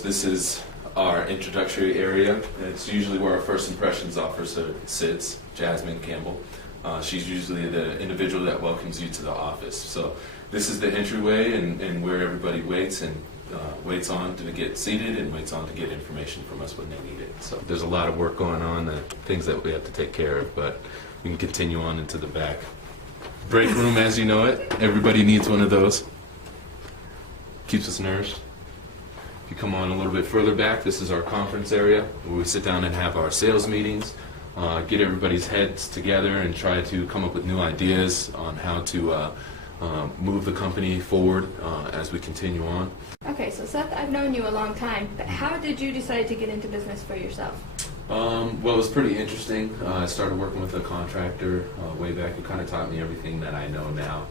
course, this is our introductory area. It's usually where our first impressions officer sits, Jasmine Campbell. She's usually the individual that welcomes you to the office. So this is the entryway and where everybody waits and waits on to get seated and waits on to get information from us when they need it. So there's a lot of work going on, things that we have to take care of, but we can continue on into the back. Break room as you know it. Everybody needs one of those. Keeps us nourished. If you come on a little bit further back, this is our conference area where we sit down and have our sales meetings, get everybody's heads together and try to come up with new ideas on how to move the company forward as we continue on. Okay, so Seth, I've known you a long time, but how did you decide to get into business for yourself? Well, it was pretty interesting. I started working with a contractor way back who kind of taught me everything that I know now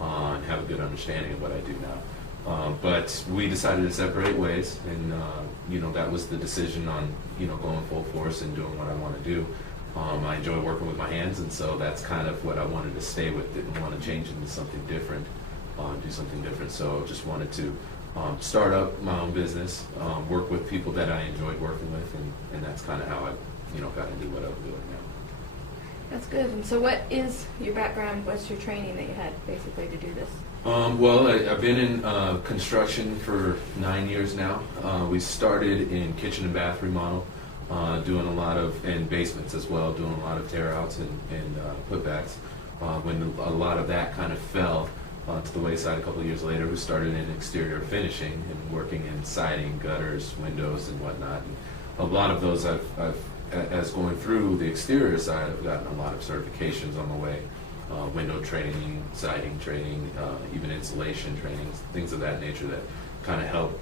and have a good understanding of what I do now. But we decided to separate ways, and that was the decision on going full force and doing what I want to do. I enjoy working with my hands, and so that's kind of what I wanted to stay with. Didn't want to change into something different, do something different. So just wanted to start up my own business, work with people that I enjoyed working with, and that's kind of how I got into what I'm doing now. That's good. And so what is your background? What's your training that you had basically to do this? Well, I've been in construction for 9 years now. We started in kitchen and bath remodel, doing a lot of, and basements as well, doing a lot of tear outs and putbacks. When a lot of that kind of fell to the wayside a couple of years later, we started in exterior finishing and working in siding, gutters, windows, and whatnot. And a lot of those as going through the exterior side, I've gotten a lot of certifications on the way. Window training, siding training, even insulation training, things of that nature that kind of help,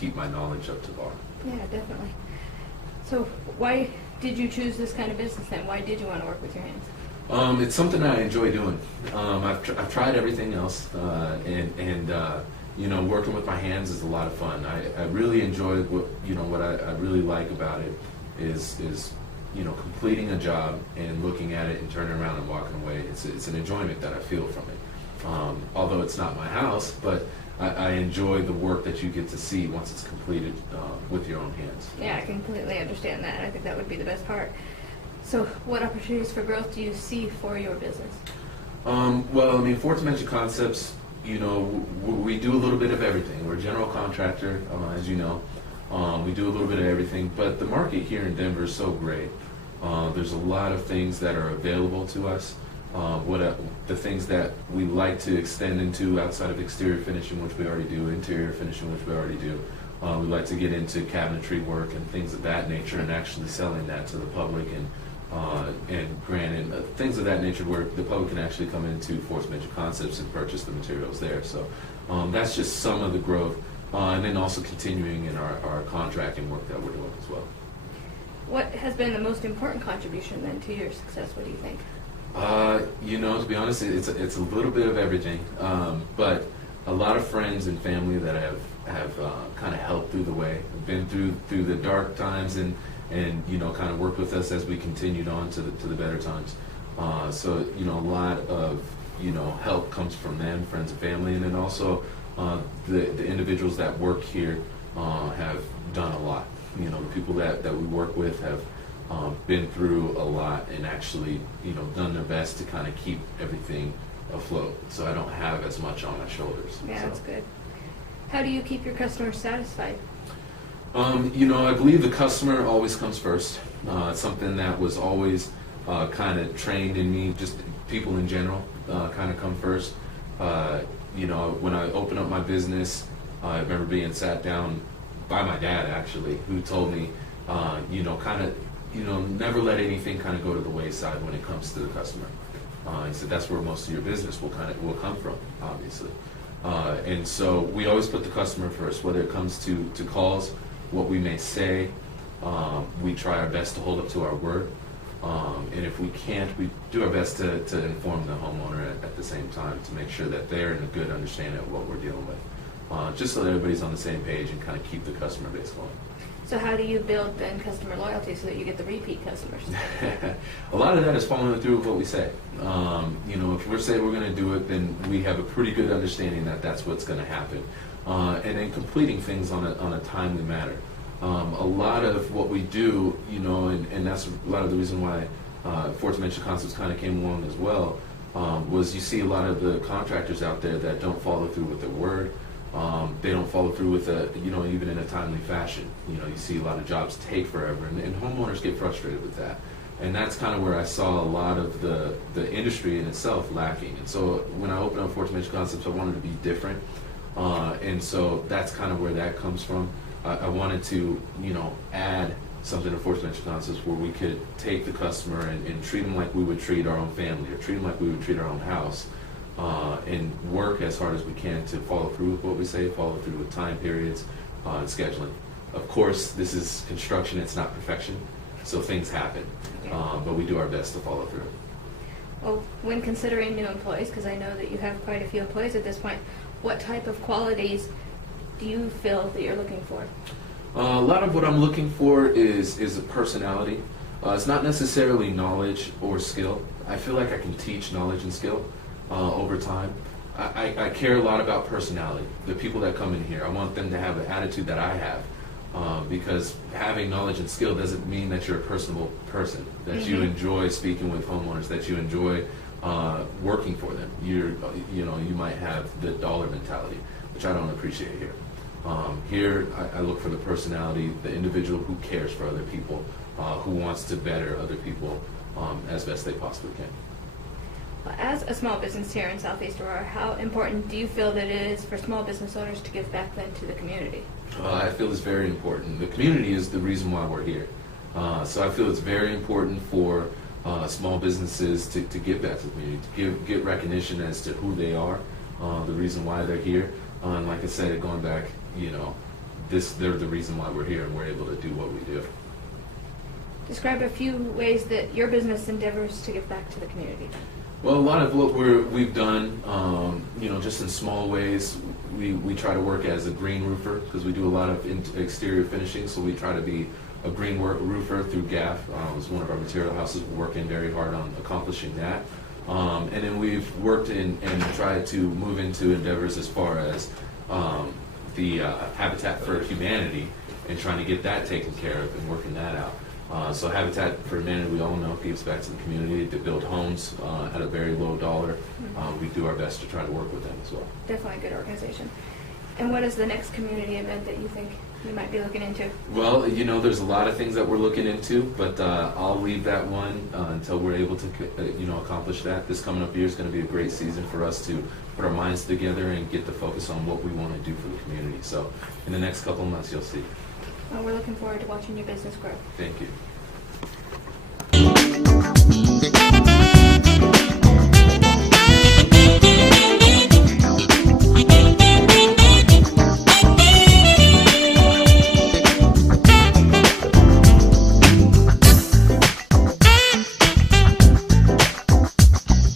keep my knowledge up to par. Yeah, definitely. So why did you choose this kind of business then? Why did you want to work with your hands? It's something I enjoy doing. I've tried everything else, and working with my hands is a lot of fun. I really enjoy what I really like about it is completing a job and looking at it and turning around and walking away. It's an enjoyment that I feel from it. Although it's not my house, but I enjoy the work that you get to see once it's completed with your own hands. Yeah, I completely understand that. I think that would be the best part. So what opportunities for growth do you see for your business? Well, Fourth Dimension Concepts, we do a little bit of everything. We're a general contractor, as you know. We do a little bit of everything, but the market here in Denver is so great. There's a lot of things that are available to us. The things that we like to extend into outside of exterior finishing, which we already do, interior finishing, which we already do. We like to get into cabinetry work and things of that nature, and actually selling that to the public and granted things of that nature where the public can actually come into Fourth Dimension Concepts and purchase the materials there. So that's just some of the growth. And then also continuing in our contracting work that we're doing as well. What has been the most important contribution then to your success? What do you think? To be honest, it's a little bit of everything. But a lot of friends and family that have kind of helped through the way, been through the dark times and kind of worked with us as we continued on to the better times. So a lot of help comes from them, friends and family, and then also the individuals that work here have done a lot. The people that we work with have been through a lot and actually done their best to kind of keep everything afloat. So I don't have as much on my shoulders. Yeah, so. That's good. How do you keep your customers satisfied? I believe the customer always comes first. It's something that was always kind of trained in me. Just people in general kind of come first. When I opened up my business, I remember being sat down by my dad actually, who told me, never let anything kind of go to the wayside when it comes to the customer. He said that's where most of your business will come from, obviously. And so we always put the customer first, whether it comes to calls, what we may say. We try our best to hold up to our word. And if we can't, we do our best to inform the homeowner at the same time to make sure that they're in a good understanding of what we're dealing with. Just so that everybody's on the same page and kind of keep the customer base going. So how do you build then customer loyalty so that you get the repeat customers? A lot of that is following through with what we say. If we're saying we're going to do it, then we have a pretty good understanding that that's what's going to happen. and then completing things on a timely manner. A lot of what we do, and that's a lot of the reason why Fourth Dimension Concepts kind of came along as well, was you see a lot of the contractors out there that don't follow through with their word. They don't follow through with even in a timely fashion. You see a lot of jobs take forever, and homeowners get frustrated with that. And that's kind of where I saw a lot of the industry in itself lacking. And so when I opened up Fourth Dimension Concepts, I wanted to be different. And so that's kind of where that comes from. I wanted to, add something to Fourth Dimension Concepts where we could take the customer and treat them like we would treat our own family, or treat them like we would treat our own house, and work as hard as we can to follow through with what we say, follow through with time periods, and scheduling. Of course, this is construction, it's not perfection, so things happen, but we do our best to follow through. Well, when considering new employees, because I know that you have quite a few employees at this point, what type of qualities do you feel that you're looking for? A lot of what I'm looking for is a personality. It's not necessarily knowledge or skill. I feel like I can teach knowledge and skill over time. I care a lot about personality. The people that come in here, I want them to have the attitude that I have, because having knowledge and skill doesn't mean that you're a personable person, that you enjoy speaking with homeowners, that you enjoy working for them. You might have the dollar mentality, which I don't appreciate here. Here, I look for the personality, the individual who cares for other people, who wants to better other people as best they possibly can. Well, as a small business here in Southeast Aurora, how important do you feel that it is for small business owners to give back then to the community? I feel it's very important. The community is the reason why we're here. So I feel it's very important for small businesses to give back to the community, to get recognition as to who they are, the reason why they're here. And like I said, going back, they're the reason why we're here and we're able to do what we do. Describe a few ways that your business endeavors to give back to the community. Well, a lot of what we've done, just in small ways, we try to work as a green roofer because we do a lot of exterior finishing, so we try to be a green roofer through GAF. It's one of our material houses. We're working very hard on accomplishing that. And then we've worked and tried to move into endeavors as far as the Habitat for Humanity and trying to get that taken care of and working that out. So Habitat for Humanity, we all know, gives back to the community to build homes at a very low dollar. We do our best to try to work with them as well. Definitely a good organization. And what is the next community event that you think you might be looking into? Well, there's a lot of things that we're looking into, but I'll leave that one until we're able to, accomplish that. This coming up year is going to be a great season for us to put our minds together and get the focus on what we want to do for the community. So in the next couple of months, you'll see. Well, we're looking forward to watching your business grow. Thank you.